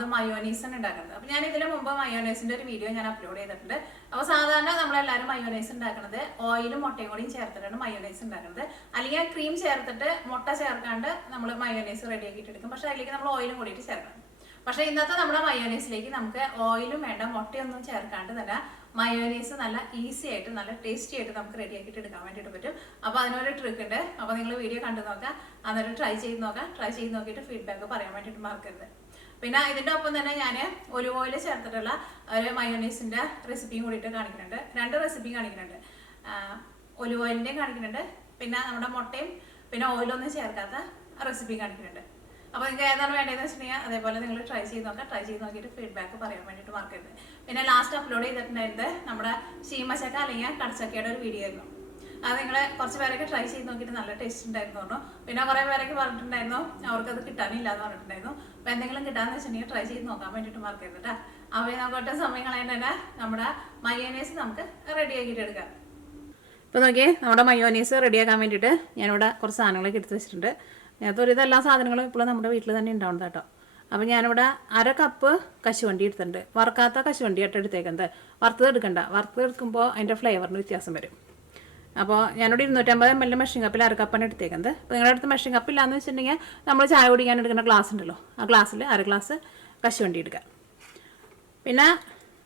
പോണത് മയോനൈസ് ആണ് ഉണ്ടാക്കുന്നത്. അപ്പോൾ ഞാൻ ഇതിന് മുമ്പ് മയോനൈസിന്റെ ഒരു വീഡിയോ ഞാൻ അപ്ലോഡ് ചെയ്തിട്ടുണ്ട്. അപ്പോൾ സാധാരണ നമ്മളെല്ലാവരും മയോനൈസ് ഉണ്ടാക്കുന്നത് ഓയിലും മുട്ടയും കൂടിയും ചേർത്തിട്ടാണ് മയോനൈസ് ഉണ്ടാക്കുന്നത്. അല്ലെങ്കിൽ ക്രീം ചേർത്തിട്ട് മുട്ട ചേർക്കാണ്ട് നമ്മൾ മയോനൈസ് റെഡിയാക്കിയിട്ട് എടുക്കും. പക്ഷെ അതിലേക്ക് നമ്മൾ ഓയിലും കൂടിയിട്ട് ചേർക്കണം. പക്ഷെ ഇന്നത്തെ നമ്മുടെ മയോനൈസിലേക്ക് നമുക്ക് ഓയിലും വേണ്ട മുട്ടയൊന്നും ചേർക്കാണ്ട് തന്നെ മയോനൈസ് നല്ല ഈസി ആയിട്ട് നല്ല ടേസ്റ്റി ആയിട്ട് നമുക്ക് റെഡിയാക്കിയിട്ട് എടുക്കാൻ വേണ്ടിയിട്ട് പറ്റും. അപ്പോൾ അതിനൊരു ട്രിക്ക് ഉണ്ട്. അപ്പോൾ നിങ്ങൾ വീഡിയോ കണ്ടു നോക്കാം, അന്നേരം ട്രൈ ചെയ്ത് നോക്കിയിട്ട് ഫീഡ്ബാക്ക് പറയാൻ വേണ്ടിയിട്ട് മറക്കരുത്. പിന്നെ ഇതിൻ്റെ ഒപ്പം തന്നെ ഞാൻ ഒലിവ് ഓയിൽ ചേർത്തിട്ടുള്ള ഒരു മയോനൈസിൻ്റെ റെസിപ്പിയും കൂടിയിട്ട് കാണിക്കുന്നുണ്ട്. 2 റെസിപ്പി കാണിക്കുന്നുണ്ട്. ഒലിവ് ഓയിലിൻ്റെയും കാണിക്കുന്നുണ്ട്, പിന്നെ നമ്മുടെ മുട്ടയും പിന്നെ ഓയിലൊന്നും ചേർക്കാത്ത റെസിപ്പി കാണിക്കുന്നുണ്ട്. അപ്പോൾ നിങ്ങൾക്ക് ഏതാണ് വേണ്ടതെന്ന് വെച്ചിട്ടുണ്ടെങ്കിൽ അതേപോലെ നിങ്ങൾ ട്രൈ ചെയ്ത് നോക്കിയിട്ട് ഫീഡ്ബാക്ക് പറയാൻ വേണ്ടിയിട്ട് മറക്കരുത്. പിന്നെ ലാസ്റ്റ് അപ്ലോഡ് ചെയ്തിട്ടുണ്ടായിരുന്നത് നമ്മുടെ ചീമച്ചക്ക അല്ലെങ്കിൽ കടച്ചക്കയുടെ ഒരു വീഡിയോ ആയിരുന്നു. അത് നിങ്ങൾ കുറച്ച് പേരൊക്കെ ട്രൈ ചെയ്ത് നോക്കിയിട്ട് നല്ല ടേസ്റ്റ് ഉണ്ടായിരുന്നു പറഞ്ഞു. പിന്നെ കുറേ പേരൊക്കെ പറഞ്ഞിട്ടുണ്ടായിരുന്നു അവർക്കത് കിട്ടാനില്ല എന്ന് പറഞ്ഞിട്ടുണ്ടായിരുന്നു. അപ്പോൾ എന്തെങ്കിലും കിട്ടാന്ന് വെച്ചിട്ടുണ്ടെങ്കിൽ ട്രൈ ചെയ്ത് നോക്കാൻ വേണ്ടിയിട്ട് മറക്കരുത് കേട്ടോ. അപ്പോൾ നമുക്ക് സമയം കളയാൻ തന്നെ നമ്മുടെ മയോനൈസ് നമുക്ക് റെഡിയാക്കിയിട്ട് എടുക്കാം. ഇപ്പോൾ നോക്കിയേ, നമ്മുടെ മയോനൈസ് റെഡിയാക്കാൻ വേണ്ടിയിട്ട് ഞാനിവിടെ കുറച്ച് സാധനങ്ങളൊക്കെ എടുത്ത് വെച്ചിട്ടുണ്ട്. നേരത്തെ ഒരു ഇതെല്ലാ സാധനങ്ങളും ഇപ്പോഴും നമ്മുടെ വീട്ടിൽ തന്നെ ഉണ്ടാവുന്നത് കേട്ടോ. അപ്പോൾ ഞാനിവിടെ 1 കപ്പ് കശുവണ്ടി എടുത്തിട്ടുണ്ട്. വറുക്കാത്ത കശുവണ്ടി ആയിട്ട് എടുത്തേക്കുന്നത്, വറുത്തെടുക്കുമ്പോൾ അതിൻ്റെ ഫ്ലേവറിന് വ്യത്യാസം വരും. അപ്പോൾ ഞാനിവിടെ 250 ml മെഷീൻ കപ്പിൽ 1 കപ്പാണ് എടുത്തേക്കുന്നത്. അപ്പോൾ നിങ്ങളുടെ അടുത്ത് മെഷീൻ കപ്പില്ലാന്ന് വെച്ചിട്ടുണ്ടെങ്കിൽ നമ്മൾ ചായ കുടിക്കാൻ എടുക്കുന്ന ഗ്ലാസ് ഉണ്ടല്ലോ, ആ ഗ്ലാസ്സിൽ 1 ഗ്ലാസ് കശുവണ്ടി എടുക്കുക. പിന്നെ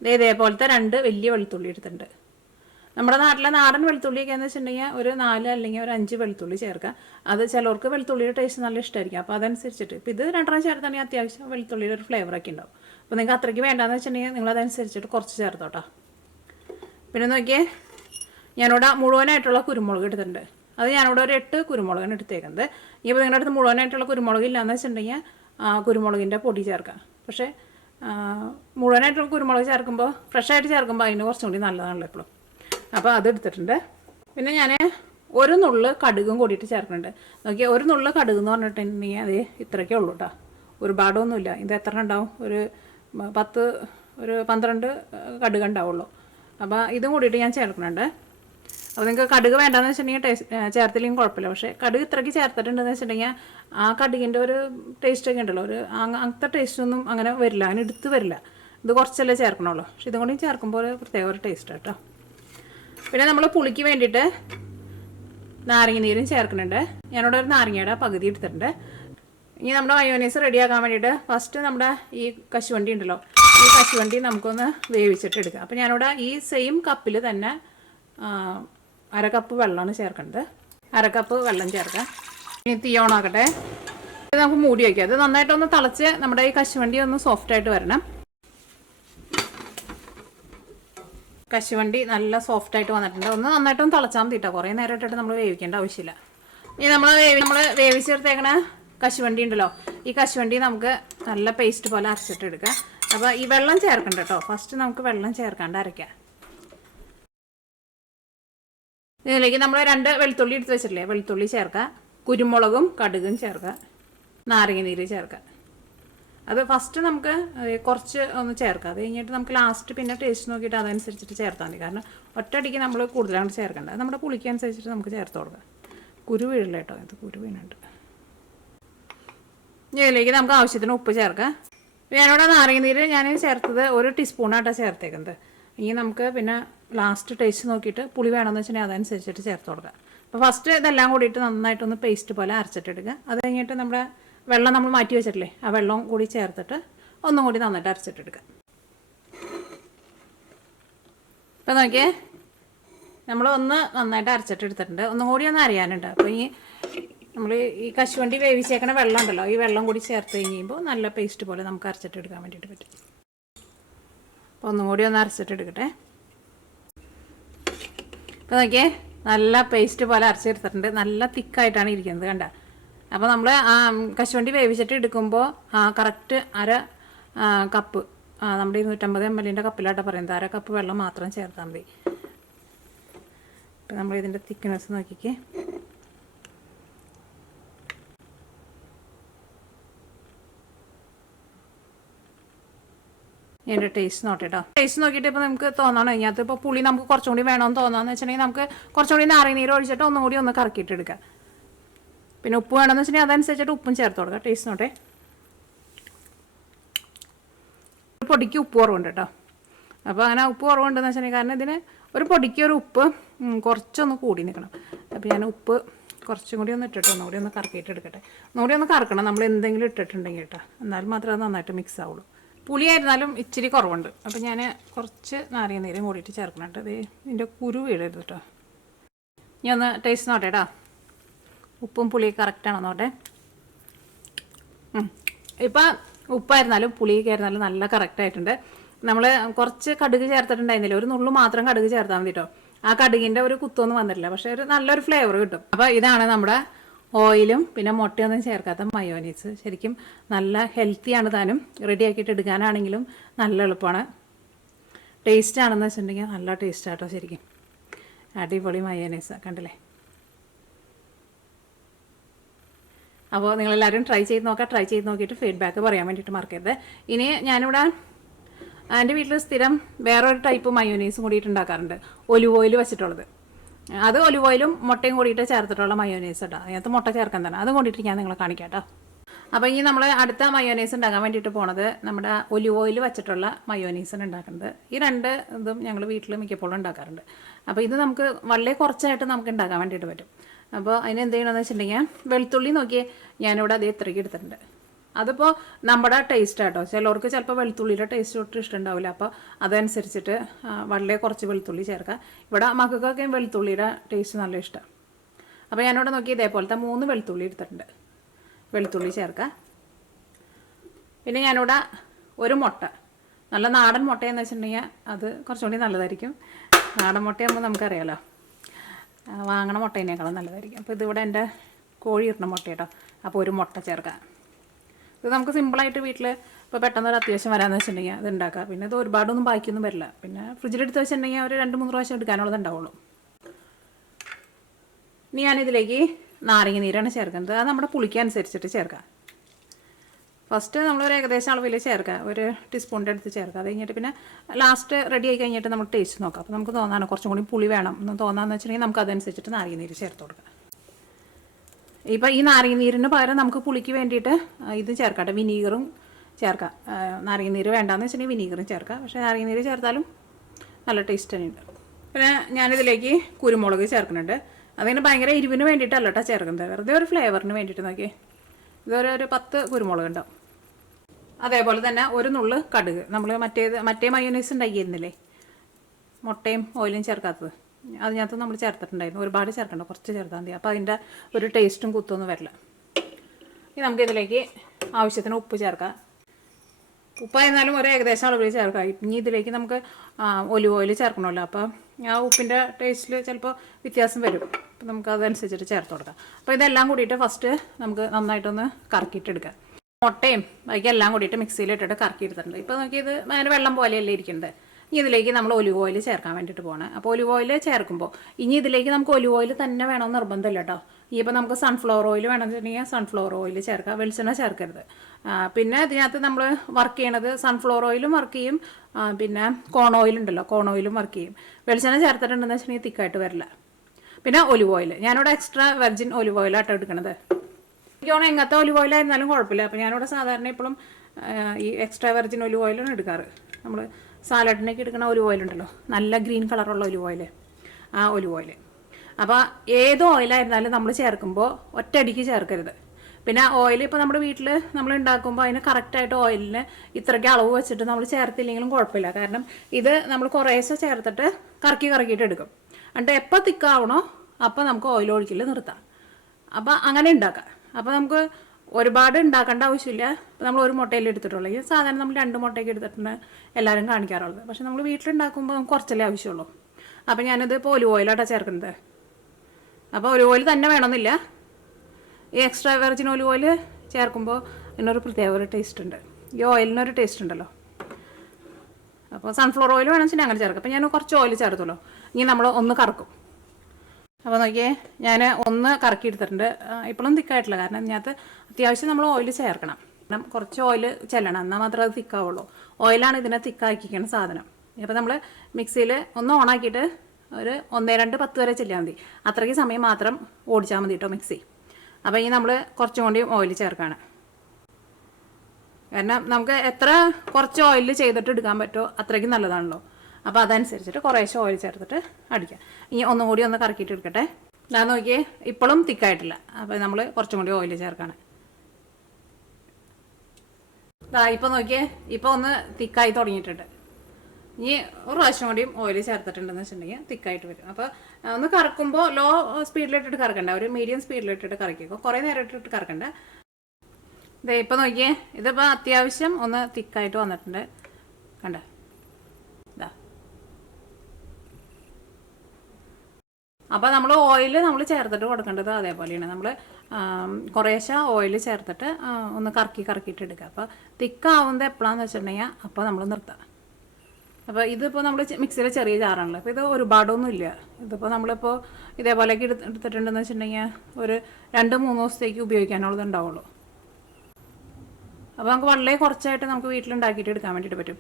ഇതേപോലത്തെ 2 വലിയ വെളുത്തുള്ളി എടുത്തിട്ടുണ്ട്. നമ്മുടെ നാട്ടിലെ നാടൻ വെളുത്തുള്ളിയൊക്കെ എന്ന് വെച്ചിട്ടുണ്ടെങ്കിൽ ഒരു 4 അല്ലെങ്കിൽ ഒരു 5 വെളുത്തുള്ളി ചേർക്കുക. അത് ചിലർക്ക് വെളുത്തുള്ളിയുടെ ടേസ്റ്റ് നല്ല ഇഷ്ടമായിരിക്കും. അപ്പോൾ അതനുസരിച്ചിട്ട് ഇപ്പോൾ ഇത് 2 ചേർത്താണെങ്കിൽ അത്യാവശ്യം വെളുത്തുള്ളിയുടെ ഒരു ഫ്ലേവറൊക്കെ ഉണ്ടാവും. അപ്പോൾ നിങ്ങൾക്ക് അത്രയ്ക്ക് വേണ്ടാന്ന് വെച്ചിട്ടുണ്ടെങ്കിൽ നിങ്ങളതനുസരിച്ചിട്ട് കുറച്ച് ചേർത്തോട്ടോ. പിന്നെ നോക്കിയേ, ഞാനിവിടെ മുഴുവനായിട്ടുള്ള കുരുമുളക് എടുത്തിട്ടുണ്ട്. അത് ഞാനിവിടെ ഒരു 8 കുരുമുളകാണ് എടുത്തേക്കുന്നത്. ഇപ്പോൾ നിങ്ങളുടെ അടുത്ത് മുഴുവനായിട്ടുള്ള കുരുമുളക് ഇല്ലയെന്ന് വെച്ചിട്ടുണ്ടെങ്കിൽ കുരുമുളകിൻ്റെ പൊടി ചേർക്കാം. പക്ഷേ മുഴുവനായിട്ടുള്ള കുരുമുളക് ചേർക്കുമ്പോൾ ഫ്രഷായിട്ട് ചേർക്കുമ്പോൾ അതിന് കുറച്ചും കൂടി നല്ലതാണല്ലോ എപ്പോഴും. അപ്പോൾ അതെടുത്തിട്ടുണ്ട്. പിന്നെ ഞാൻ ഒരു നുള്ള് കടുകും കൂടിയിട്ട് ചേർക്കുന്നുണ്ട്. നോക്കിയാൽ ഒരു നുള്ള് കടുക് എന്ന് പറഞ്ഞിട്ടുണ്ടെങ്കിൽ അത് ഇത്രയ്ക്കേ ഉള്ളൂ കേട്ടോ, ഒരുപാടൊന്നുമില്ല. ഇത് എത്ര ഉണ്ടാവും, ഒരു 12 കടുക് ഉണ്ടാവുള്ളൂ. അപ്പോൾ ഇതും കൂടിയിട്ട് ഞാൻ ചേർക്കുന്നുണ്ട്. അപ്പോൾ നിങ്ങൾക്ക് കടുക് വേണ്ടാന്ന് വെച്ചിട്ടുണ്ടെങ്കിൽ ചേർത്തില്ലെങ്കിൽ കുഴപ്പമില്ല. പക്ഷേ കടുക് ഇത്രയ്ക്ക് ചേർത്തിട്ടുണ്ടെന്ന് വെച്ചിട്ടുണ്ടെങ്കിൽ ആ കടുകിൻ്റെ ഒരു ടേസ്റ്റൊക്കെ ഉണ്ടല്ലോ, ഒരു അങ്ങനത്തെ ടേസ്റ്റൊന്നും അങ്ങനെ വരില്ല, അങ്ങനെ എടുത്ത് വരില്ല. ഇത് കുറച്ചല്ലേ ചേർക്കണുള്ളൂ. പക്ഷെ ഇതും കൂടി ചേർക്കുമ്പോൾ ഒരു പ്രത്യേക ഒരു ടേസ്റ്റ് കേട്ടോ. പിന്നെ നമ്മൾ പുളിക്ക് വേണ്ടിയിട്ട് നാരങ്ങ നീരും ചേർക്കുന്നുണ്ട്. ഞാനിവിടെ ഒരു നാരങ്ങയുടെ പകുതി എടുത്തിട്ടുണ്ട്. ഇനി നമ്മുടെ മയോനൈസ് റെഡിയാക്കാൻ വേണ്ടിയിട്ട് ഫസ്റ്റ് നമ്മുടെ ഈ കശുവണ്ടി ഉണ്ടല്ലോ, ഈ കശുവണ്ടി നമുക്കൊന്ന് വേവിച്ചിട്ട് എടുക്കാം. അപ്പോൾ ഞാനിവിടെ ഈ സെയിം കപ്പിൽ തന്നെ 1 കപ്പ് വെള്ളമാണ് ചേർക്കേണ്ടത്. 1 കപ്പ് വെള്ളം ചേർക്കാം. ഇനി തീ ഓണാക്കട്ടെ. ഇത് നമുക്ക് മൂടി വയ്ക്കാം. അത് നന്നായിട്ടൊന്ന് തിളച്ച് നമ്മുടെ ഈ കശുവണ്ടി ഒന്ന് സോഫ്റ്റായിട്ട് വരണം. കശുവണ്ടി നല്ല സോഫ്റ്റായിട്ട് വന്നിട്ടുണ്ട്. ഒന്ന് നന്നായിട്ടൊന്ന് തിളച്ചാൽ മതി കേട്ടോ, കുറേ നേരം ഇട്ടിട്ട് നമ്മൾ വേവിക്കേണ്ട ആവശ്യമില്ല. ഇനി നമ്മൾ വേവിച്ചെടുത്തേക്കണ കശുവണ്ടി ഉണ്ടല്ലോ, ഈ കശുവണ്ടി നമുക്ക് നല്ല പേസ്റ്റ് പോലെ അരച്ചിട്ട് എടുക്കാം. അപ്പോൾ ഈ വെള്ളം ചേർക്കണ്ട കേട്ടോ, ഫസ്റ്റ് നമുക്ക് വെള്ളം ചേർക്കാണ്ട് അരയ്ക്കാം. ഇതിലേക്ക് നമ്മൾ 2 വെളുത്തുള്ളി എടുത്ത് വെച്ചിട്ടില്ലേ, വെളുത്തുള്ളി ചേർക്കുക, കുരുമുളകും കടുകും ചേർക്കുക, നാരങ്ങ നീര് ചേർക്കുക. അത് ഫസ്റ്റ് നമുക്ക് കുറച്ച് ഒന്ന് ചേർക്കാം. അത് കഴിഞ്ഞിട്ട് നമുക്ക് ലാസ്റ്റ് പിന്നെ ടേസ്റ്റ് നോക്കിയിട്ട് അതനുസരിച്ചിട്ട് ചേർത്താൽ മതി. കാരണം ഒറ്റയടിക്ക് നമ്മൾ കൂടുതലാണ് ചേർക്കേണ്ടത്. നമ്മുടെ പുളിക്ക് അനുസരിച്ചിട്ട് നമുക്ക് ചേർത്ത് കൊടുക്കാം. കുരു വീഴില്ല കേട്ടോ, ഇത് കുരു വീണുണ്ട്. ഇതിലേക്ക് നമുക്ക് ആവശ്യത്തിന് ഉപ്പ് ചേർക്കാം. ഞാനിവിടെ നാരങ്ങ നീര് ഞാൻ ചേർത്തത് 1 ടീസ്പൂണായിട്ടാണ് ചേർത്തേക്കുന്നത്. ഇനി നമുക്ക് പിന്നെ ലാസ്റ്റ് ടേസ്റ്റ് നോക്കിയിട്ട് പുളി വേണമെന്ന് വെച്ചിട്ടുണ്ടെങ്കിൽ അതനുസരിച്ചിട്ട് ചേർത്ത് കൊടുക്കാം. അപ്പോൾ ഫസ്റ്റ് ഇതെല്ലാം കൂടിയിട്ട് നന്നായിട്ടൊന്ന് പേസ്റ്റ് പോലെ അരച്ചിട്ടെടുക്കുക. അത് കഴിഞ്ഞിട്ട് നമ്മുടെ വെള്ളം നമ്മൾ മാറ്റി വെച്ചിട്ടില്ലേ, ആ വെള്ളം കൂടി ചേർത്തിട്ട് ഒന്നും കൂടി നന്നായിട്ട് അരച്ചിട്ടെടുക്കുക. ഇപ്പം നോക്കിയേ, നമ്മൾ ഒന്ന് നന്നായിട്ട് അരച്ചിട്ടെടുത്തിട്ടുണ്ട്. ഒന്നും കൂടി ഒന്ന് അരയാനുണ്ട്. അപ്പോൾ നമ്മൾ ഈ കശുവണ്ടി വേവിച്ചേക്കണ വെള്ളം ഉണ്ടല്ലോ, ഈ വെള്ളം കൂടി ചേർത്ത് കഴിയുമ്പോൾ നല്ല പേസ്റ്റ് പോലെ നമുക്ക് അരച്ചിട്ടെടുക്കാൻ വേണ്ടിയിട്ട് പറ്റും. അപ്പോൾ ഒന്നും കൂടി ഒന്ന് അരച്ചിട്ടെടുക്കട്ടെ. ഇപ്പോൾ നോക്കിയേ, നല്ല പേസ്റ്റ് പോലെ അരച്ചെടുത്തിട്ടുണ്ട്. നല്ല തിക്കായിട്ടാണ് ഇരിക്കുന്നത്, കണ്ട. അപ്പോൾ നമ്മൾ കശുവണ്ടി വേവിച്ചിട്ട് എടുക്കുമ്പോൾ കറക്റ്റ് 1 കപ്പ് നമ്മുടെ 250 ml കപ്പിലായിട്ടാണ് പറയുന്നത്, 1 കപ്പ് വെള്ളം മാത്രം ചേർത്താൽ മതി. ഇപ്പം നമ്മൾ ഇതിൻ്റെ തിക്നെസ് നോക്കിക്കേ. ഇതിൻ്റെ ടേസ്റ്റ് നോക്കിട്ടോ, ടേസ്റ്റ് നോക്കിയിട്ട് ഇപ്പോൾ നമുക്ക് തോന്നണം ഇതിനകത്ത് ഇപ്പോൾ പുളി നമുക്ക് കുറച്ചും കൂടി വേണമെന്ന് തോന്നാന്ന് വെച്ചിട്ടുണ്ടെങ്കിൽ നമുക്ക് കുറച്ചും കൂടി നാരങ്ങ നീര് ഒഴിച്ചിട്ട് ഒന്നും കൂടി ഒന്ന് കറക്കിയിട്ട് എടുക്കാം. പിന്നെ ഉപ്പ് വേണമെന്ന് വെച്ചിട്ടുണ്ടെങ്കിൽ അതനുസരിച്ചിട്ട് ഉപ്പും ചേർത്ത് കൊടുക്കാം. ടേസ്റ്റ് നോട്ടെ. പൊടിക്ക് ഉപ്പ് കുറവുണ്ട് കേട്ടോ. അപ്പോൾ അങ്ങനെ ഉപ്പ് കുറവുണ്ടെന്ന് വെച്ചിട്ടുണ്ടെങ്കിൽ കാരണം ഇതിന് ഒരു പൊടിക്ക് ഒരു ഉപ്പ് കുറച്ചൊന്ന് കൂടി നിൽക്കണം. അപ്പോൾ ഞാൻ ഉപ്പ് കുറച്ചും കൂടി ഒന്ന് ഇട്ടിട്ട് ഒന്നുകൂടി ഒന്ന് കറക്കിയിട്ട് എടുക്കട്ടെ. ഒന്നുകൂടി ഒന്ന് കറക്കണം നമ്മൾ എന്തെങ്കിലും ഇട്ടിട്ടുണ്ടെങ്കിൽ കേട്ടോ, എന്നാൽ മാത്രമേ അത് നന്നായിട്ട് മിക്സ് ആവുള്ളൂ. പുളിയായിരുന്നാലും ഇച്ചിരി കുറവുണ്ട്. അപ്പോൾ ഞാൻ കുറച്ച് നാരങ്ങ നീരും കൂടിയിട്ട് ചേർക്കണുണ്ട്. ഇത് ഇതിൻ്റെ കുരു വീഴരുത് കേട്ടോ. ഇനി ഒന്ന് ടേസ്റ്റ് നോട്ടെ കേട്ടോ, ഉപ്പും പുളിയും കറക്റ്റാണോ നോട്ടെ. ഇപ്പം ഉപ്പായിരുന്നാലും പുളിയൊക്കെ ആയിരുന്നാലും നല്ല കറക്റ്റായിട്ടുണ്ട്. നമ്മൾ കുറച്ച് കടുക് ചേർത്തിട്ടുണ്ടായിരുന്നില്ല, ഒരു നുള്ളു മാത്രം കടുക് ചേർത്താൽ മതി കേട്ടോ. ആ കടുകിൻ്റെ ഒരു കുത്തൊന്നും വന്നിട്ടില്ല, പക്ഷേ ഒരു നല്ലൊരു ഫ്ലേവർ കിട്ടും. അപ്പോൾ ഇതാണ് നമ്മുടെ ഓയിലും പിന്നെ മുട്ടയൊന്നും ചേർക്കാത്ത മയോനൈസ്. ശരിക്കും നല്ല ഹെൽത്തിയാണ് താനും. റെഡി ആക്കിയിട്ട് എടുക്കാനാണെങ്കിലും നല്ല എളുപ്പമാണ്. ടേസ്റ്റ് ആണെന്ന് വെച്ചിട്ടുണ്ടെങ്കിൽ നല്ല ടേസ്റ്റ് ആട്ടോ, ശരിക്കും അടിപൊളി മയോനൈസ് കണ്ടില്ലേ. അപ്പോൾ നിങ്ങളെല്ലാവരും ട്രൈ ചെയ്ത് നോക്കാം. ട്രൈ ചെയ്ത് നോക്കിയിട്ട് ഫീഡ്ബാക്ക് പറയാൻ വേണ്ടിയിട്ട് മറക്കരുത്. ഇനി ഞാനിവിടെ എൻ്റെ വീട്ടിൽ സ്ഥിരം വേറൊരു ടൈപ്പ് മയോനൈസും കൂടിയിട്ട് ഉണ്ടാക്കാറുണ്ട്, ഒലിവ് ഓയിൽ വെച്ചിട്ടുള്ളത്. അത് ഒലിവ് ഓയിലും മുട്ടയും കൂടിയിട്ട് ചേർത്തിട്ടുള്ള മയോനൈസ് കേട്ടോ. അതിനകത്ത് മുട്ട ചേർക്കാൻ തന്നെ, അത് കൊണ്ടിട്ട് ഞാൻ നിങ്ങളെ കാണിക്കാം കേട്ടോ. അപ്പോൾ ഇനി നമ്മൾ അടുത്ത മയോനൈസ് ഉണ്ടാക്കാൻ വേണ്ടിയിട്ട് പോണത് നമ്മുടെ ഒലിവ് ഓയിൽ വെച്ചിട്ടുള്ള മയോനൈസാണ് ഉണ്ടാക്കുന്നത്. ഈ രണ്ട് ഇതും ഞങ്ങൾ വീട്ടിൽ മിക്കപ്പോഴും ഉണ്ടാക്കാറുണ്ട്. അപ്പോൾ ഇത് നമുക്ക് വളരെ കുറച്ചായിട്ട് നമുക്ക് ഉണ്ടാക്കാൻ വേണ്ടിയിട്ട് പറ്റും. അപ്പോൾ അതിന് എന്ത് ചെയ്യണമെന്ന് വെച്ചിട്ടുണ്ടെങ്കിൽ വെളുത്തുള്ളി നോക്കിയേ, ഞാനിവിടെ അതേ ഇത്രയ്ക്ക് എടുത്തിട്ടുണ്ട്. അതിപ്പോൾ നമ്മുടെ ടേസ്റ്റ് ആട്ടോ, ചിലവർക്ക് ചിലപ്പോൾ വെളുത്തുള്ളിയുടെ ടേസ്റ്റ് ഒട്ടും ഇഷ്ടമുണ്ടാവില്ല. അപ്പോൾ അതനുസരിച്ചിട്ട് വളരെ കുറച്ച് വെളുത്തുള്ളി ചേർക്കുക. ഇവിടെ മക്കൾക്കൊക്കെ വെളുത്തുള്ളിയുടെ ടേസ്റ്റ് നല്ല ഇഷ്ടമാണ്. അപ്പോൾ ഞാനിവിടെ നോക്കി ഇതേപോലത്തെ 3 വെളുത്തുള്ളി എടുത്തിട്ടുണ്ട്. വെളുത്തുള്ളി ചേർക്കുക. പിന്നെ ഞാനിവിടെ ഒരു മുട്ട, നല്ല നാടൻ മുട്ടയെന്ന് വെച്ചിട്ടുണ്ടെങ്കിൽ അത് കുറച്ചുകൂടി നല്ലതായിരിക്കും. നാടൻ മുട്ടയാകുമ്പോൾ നമുക്കറിയാമല്ലോ, വാങ്ങണ മുട്ടേനേക്കാളും നല്ലതായിരിക്കും. അപ്പോൾ ഇതിവിടെ എൻ്റെ കോഴി ഇടുന്ന മുട്ട കേട്ടോ. അപ്പോൾ ഒരു മുട്ട ചേർക്കാം. ഇത് നമുക്ക് സിമ്പിളായിട്ട് വീട്ടിൽ ഇപ്പോൾ പെട്ടെന്നൊരു അത്യാവശ്യം വരാമെന്ന് വെച്ചിട്ടുണ്ടെങ്കിൽ അത് ഉണ്ടാക്കാം. പിന്നെ ഇത് ഒരുപാടൊന്നും ബാക്കിയൊന്നും വരില്ല. പിന്നെ ഫ്രിഡ്ജിലെടുത്ത് വെച്ചിട്ടുണ്ടെങ്കിൽ ഒരു 2-3 പ്രാവശ്യം എടുക്കാനുള്ളത് ഉണ്ടാവുള്ളൂ. ഇനി ഞാനിതിലേക്ക് നാരങ്ങ നീരാണ് ചേർക്കുന്നത്. അത് നമ്മുടെ പുളിക്ക് അനുസരിച്ചിട്ട് ചേർക്കാം. ഫസ്റ്റ് നമ്മളൊരു ഏകദേശം അളവിൽ ചേർക്കുക, ഒരു ടീസ്പൂണിൻ്റെ അടുത്ത് ചേർക്കുക. അത് കഴിഞ്ഞിട്ട് പിന്നെ ലാസ്റ്റ് റെഡി ആയി കഴിഞ്ഞിട്ട് നമ്മൾ ടേസ്റ്റ് നോക്കാം. അപ്പോൾ നമുക്ക് തോന്നാണ് കുറച്ചും കൂടി പുളി വേണം എന്ന് തോന്നാന്ന് വെച്ചിട്ടുണ്ടെങ്കിൽ നമുക്ക് അതനുസരിച്ചിട്ട് നാരങ്ങ നീര് ചേർത്ത് കൊടുക്കാം. ഇപ്പോൾ ഈ നാരങ്ങ നീരിന് പകരം നമുക്ക് പുളിക്ക് വേണ്ടിയിട്ട് ഇത് ചേർക്കാം, വിനീഗറും ചേർക്കാം. നാരങ്ങ നീര് വേണ്ടാന്ന് വെച്ചിട്ടുണ്ടെങ്കിൽ വിനീഗറും ചേർക്കാം. പക്ഷേ നാരങ്ങ നീര് ചേർത്താലും നല്ല ടേസ്റ്റ് തന്നെയുണ്ട്. പിന്നെ ഞാനിതിലേക്ക് കുരുമുളക് ചേർക്കുന്നുണ്ട്. അതിന് ഭയങ്കര എരിവിന് വേണ്ടിയിട്ടല്ല കേട്ടോ ചേർക്കുന്നത്, വെറുതെ ഒരു ഫ്ലേവറിന് വേണ്ടിയിട്ട്. നോക്കിയേ, ഇതൊരു 10 കുരുമുളക് ഉണ്ടാവും. അതേപോലെ തന്നെ ഒരു നുള്ള് കടുക്. നമ്മൾ മറ്റേ മയോനൈസ് ഉണ്ടാക്കിയിരുന്നില്ലേ, മുട്ടയും ഓയിലും ചേർക്കാത്തത്, അതിനകത്ത് നമ്മൾ ചേർത്തിട്ടുണ്ടായിരുന്നു. ഒരുപാട് ചേർക്കണ്ട, കുറച്ച് ചേർത്താൽ മതി. അപ്പോൾ അതിൻ്റെ ഒരു ടേസ്റ്റും കുത്തൊന്നും വരില്ല. ഇനി നമുക്കിതിലേക്ക് ആവശ്യത്തിന് ഉപ്പ് ചേർക്കാം. ഉപ്പായിരുന്നാലും ഒരു ഏകദേശം അളവിൽ ചേർക്കാം. ഇനി ഇതിലേക്ക് നമുക്ക് ഒലിവ് ഓയിൽ ചേർക്കണമല്ലോ, അപ്പോൾ ആ ഉപ്പിൻ്റെ ടേസ്റ്റിൽ ചിലപ്പോൾ വ്യത്യാസം വരും. അപ്പോൾ നമുക്ക് അതനുസരിച്ചിട്ട് ചേർത്ത് കൊടുക്കാം. അപ്പോൾ ഇതെല്ലാം കൂടിയിട്ട് ഫസ്റ്റ് നമുക്ക് നന്നായിട്ടൊന്ന് കറക്കിയിട്ടെടുക്കാം. മുട്ടയും ബാക്കി എല്ലാം കൂടിയിട്ട് മിക്സിയിലിട്ടിട്ട് കറക്കിയെടുത്തിട്ടുണ്ട്. ഇപ്പോൾ നോക്കിയത് അതിന് വെള്ളം പോലെയല്ലേ ഇരിക്കുന്നത്. ഇനി ഇതിലേക്ക് നമ്മൾ ഒലിവ് ഓയിൽ ചേർക്കാൻ വേണ്ടിയിട്ട് പോകണം. അപ്പോൾ ഒലിവ് ഓയിൽ ചേർക്കുമ്പോൾ ഇനി ഇതിലേക്ക് നമുക്ക് ഒലിവ് ഓയിൽ തന്നെ വേണമെന്ന് നിർബന്ധമില്ല കേട്ടോ. ഈ ഇപ്പോൾ നമുക്ക് സൺഫ്ലവർ ഓയിൽ വേണമെന്ന് വെച്ചിട്ടുണ്ടെങ്കിൽ സൺഫ്ലവർ ഓയിൽ ചേർക്കാം, വെളിച്ചെണ്ണ ചേർക്കരുത്. പിന്നെ ഇതിനകത്ത് നമ്മൾ വർക്ക് ചെയ്യണത് സൺഫ്ലവർ ഓയിലും വർക്ക് ചെയ്യും, പിന്നെ കോൺ ഓയിൽ ഉണ്ടല്ലോ, കോൺ ഓയിലും വർക്ക് ചെയ്യും. വെളിച്ചെണ്ണ ചേർത്തിട്ടുണ്ടെന്ന് വെച്ചിട്ടുണ്ടെങ്കിൽ തിക്കായിട്ട് വരില്ല. പിന്നെ ഒലിവ് ഓയിൽ ഞാനിവിടെ എക്സ്ട്രാ വെർജിൻ ഒലിവ് ഓയിലാട്ടോ എടുക്കണത്. എനിക്ക് തോന്നുന്നു എങ്ങനത്തെ ഒലിവ് ഓയിലായിരുന്നാലും കുഴപ്പമില്ല. അപ്പോൾ ഞാനിവിടെ സാധാരണ എപ്പോഴും ഈ എക്സ്ട്രാ വെർജിൻ ഒലിവ് ഓയിലാണ് എടുക്കാറ്. നമ്മൾ സാലഡിനൊക്കെ എടുക്കുന്ന ഒലിവ് ഓയിൽ ഉണ്ടല്ലോ, നല്ല ഗ്രീൻ കളറുള്ള ഒലിവ് ഓയിൽ, ആ ഒലിവ് ഓയിൽ. അപ്പോൾ ഏത് ഓയിലായിരുന്നാലും നമ്മൾ ചേർക്കുമ്പോൾ ഒറ്റയടിക്ക് ചേർക്കരുത്. പിന്നെ ഓയിൽ ഇപ്പോൾ നമ്മുടെ വീട്ടിൽ നമ്മൾ ഉണ്ടാക്കുമ്പോൾ അതിന് കറക്റ്റായിട്ട് ഓയിലിന് ഇത്രയ്ക്ക് അളവ് വെച്ചിട്ട് നമ്മൾ ചേർത്തില്ലെങ്കിലും കുഴപ്പമില്ല. കാരണം ഇത് നമ്മൾ കുറേശ്ശെ ചേർത്തിട്ട് കറക്കിയിട്ട് എടുക്കും. എന്നിട്ട് എപ്പോൾ തിക്കാവണോ അപ്പോൾ നമുക്ക് ഓയിൽ ഒഴിക്കൽ നിർത്താം. അപ്പോൾ അങ്ങനെ ഉണ്ടാക്കാം. അപ്പോൾ നമുക്ക് ഒരുപാട് ഉണ്ടാക്കേണ്ട ആവശ്യമില്ല. ഇപ്പോൾ നമ്മൾ ഒരു മുട്ടയിൽ എടുത്തിട്ടുള്ളൂ. ഈ സാധാരണ നമ്മൾ 2 മുട്ടയൊക്കെ എടുത്തിട്ടുണ്ട് എല്ലാവരും കാണിക്കാറുള്ളത്. പക്ഷേ നമ്മൾ വീട്ടിലുണ്ടാക്കുമ്പോൾ നമുക്ക് കുറച്ചല്ലേ ആവശ്യമുള്ളൂ. അപ്പോൾ ഞാനിത് ഇപ്പോൾ ഒലിവ് ഓയിലാട്ടോ ചേർക്കുന്നത്. അപ്പോൾ ഒലിവ് ഓയിൽ തന്നെ വേണമെന്നില്ല. ഈ എക്സ്ട്രാ വെർജിൻ ഒലിവ് ഓയിൽ ചേർക്കുമ്പോൾ ഇതിനൊരു പ്രത്യേക ഒരു ടേസ്റ്റ് ഉണ്ട്. ഈ ഓയിലിനൊരു ടേസ്റ്റ് ഉണ്ടല്ലോ. അപ്പോൾ സൺഫ്ലവർ ഓയിൽ വേണമെന്ന് വെച്ചാൽ അങ്ങനെ ചേർക്കാം. അപ്പോൾ ഞാൻ കുറച്ച് ഓയിൽ ചേർത്തുള്ളൂ. ഇനി നമ്മൾ ഒന്ന് കറക്കും. അപ്പോൾ നോക്കിയേ, ഞാൻ ഒന്ന് കറക്കി എടുത്തിട്ടുണ്ട്. ഇപ്പോഴും തിക്കായിട്ടില്ല, കാരണം ഇതിനകത്ത് അത്യാവശ്യം നമ്മൾ ഓയിൽ ചേർക്കണം. കുറച്ച് ഓയിൽ ചെല്ലണം, എന്നാൽ മാത്രമേ അത് തിക്കാവുള്ളൂ. ഓയിലാണ് ഇതിനെ തിക്കാക്കിക്കുന്ന സാധനം. അപ്പോൾ നമ്മൾ മിക്സിയിൽ ഒന്ന് ഓണാക്കിയിട്ട് ഒരു 1-2 10 വരെ ചെല്ലാൻ മതി. അത്രയ്ക്ക് സമയം മാത്രം ഓടിച്ചാൽ മതി കേട്ടോ മിക്സി. അപ്പോൾ ഈ നമ്മൾ കുറച്ചും കൂടി ഓയിൽ ചേർക്കുകയാണ്. കാരണം നമുക്ക് എത്ര കുറച്ച് ഓയിൽ ചെയ്തിട്ട് എടുക്കാൻ പറ്റുമോ അത്രയ്ക്കും നല്ലതാണല്ലോ. അപ്പോൾ അതനുസരിച്ചിട്ട് കുറേശ്ശെ ഓയിൽ ചേർത്തിട്ട് അടിക്കാം. ഇനി ഒന്നും കൂടി ഒന്ന് കറക്കിയിട്ട് എടുക്കട്ടെ. ഞാൻ നോക്കിയേ ഇപ്പോഴും തിക്കായിട്ടില്ല. അപ്പോൾ നമ്മൾ കുറച്ചും കൂടി ഓയിൽ ചേർക്കണം. ഇപ്പോൾ നോക്കിയേ ഇപ്പോൾ ഒന്ന് തിക്കായി തുടങ്ങിയിട്ടുണ്ട്. ഇനി ഒരു പ്രാവശ്യം കൂടിയും ഓയിൽ ചേർത്തിട്ടുണ്ടെന്ന് വെച്ചിട്ടുണ്ടെങ്കിൽ തിക്കായിട്ട് വരും. അപ്പോൾ ഒന്ന് കറക്കുമ്പോൾ ലോ സ്പീഡിലിട്ടിട്ട് കറക്കണ്ട, ഒരു മീഡിയം സ്പീഡിലിട്ടിട്ട് കറക്കിക്കോ, കുറേ നേരം ഇട്ടിട്ട് കറക്കണ്ട. ഇതേ ഇപ്പോൾ നോക്കിയേ ഇതിപ്പോൾ അത്യാവശ്യം ഒന്ന് തിക്കായിട്ട് വന്നിട്ടുണ്ട്. കണ്ട ഇതാ. അപ്പോൾ നമ്മൾ ഓയിൽ നമ്മൾ ചേർത്തിട്ട് കൊടുക്കേണ്ടത് അതേപോലെയാണ്. നമ്മൾ കുറേശ്ശെ ഓയിൽ ചേർത്തിട്ട് ഒന്ന് കറക്കിയിട്ട് എടുക്കുക. അപ്പോൾ തിക്കാവുന്നത് എപ്പോഴാണെന്ന് വെച്ചിട്ടുണ്ടെങ്കിൽ അപ്പോൾ നമ്മൾ നിർത്താം. അപ്പോൾ ഇതിപ്പോൾ നമ്മൾ മിക്സിയിലെ ചെറിയ ജാറാണല്ലോ. അപ്പോൾ ഇത് ഒരുപാടൊന്നും ഇല്ല. ഇതിപ്പോൾ നമ്മളിപ്പോൾ ഇതേപോലെയൊക്കെ എടുത്തിട്ടുണ്ടെന്ന് വെച്ചിട്ടുണ്ടെങ്കിൽ ഒരു 2-3 ദിവസത്തേക്ക് ഉപയോഗിക്കാനുള്ളത് ഉണ്ടാവുള്ളൂ. അപ്പോൾ നമുക്ക് വളരെ കുറച്ചായിട്ട് നമുക്ക് വീട്ടിലുണ്ടാക്കിയിട്ട് എടുക്കാൻ വേണ്ടിയിട്ട് പറ്റും.